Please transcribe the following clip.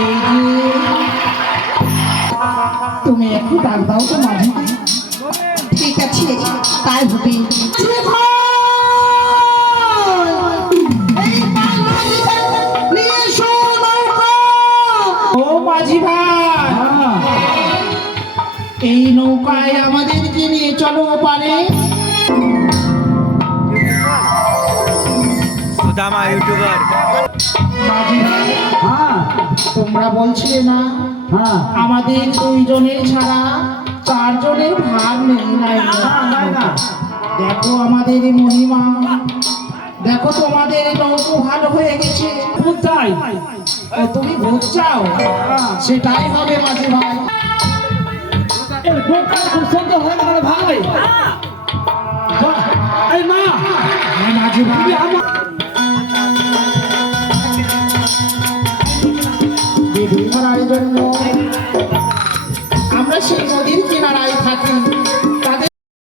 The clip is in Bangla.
এই যে তুমি একটু ডাক দাও তো মাঝি। ঠিক আছে তাই হবে। ও মাঝি ভাই, এই নৌকায় আমাদেরকে নিয়ে চলো পারে। সুদামা ইউটিউবার। মাঝি ভাই, তোমরা বলছিলে না আমাদের দুইজনের ছাড়া চারজনের ভাগ নেই। না দেখো আমাদের মহিমা, দেখো তোমাদের নৌকো ভালো হয়ে গেছে। কোথায় ও তুমি ভোট চাও, সেটাই হবে মাঝি ভাই। এই বোকা খুব সুন্দর হয়ে গেল ভাই। এই মা মাঝি ভাই, বিধি করার জন্য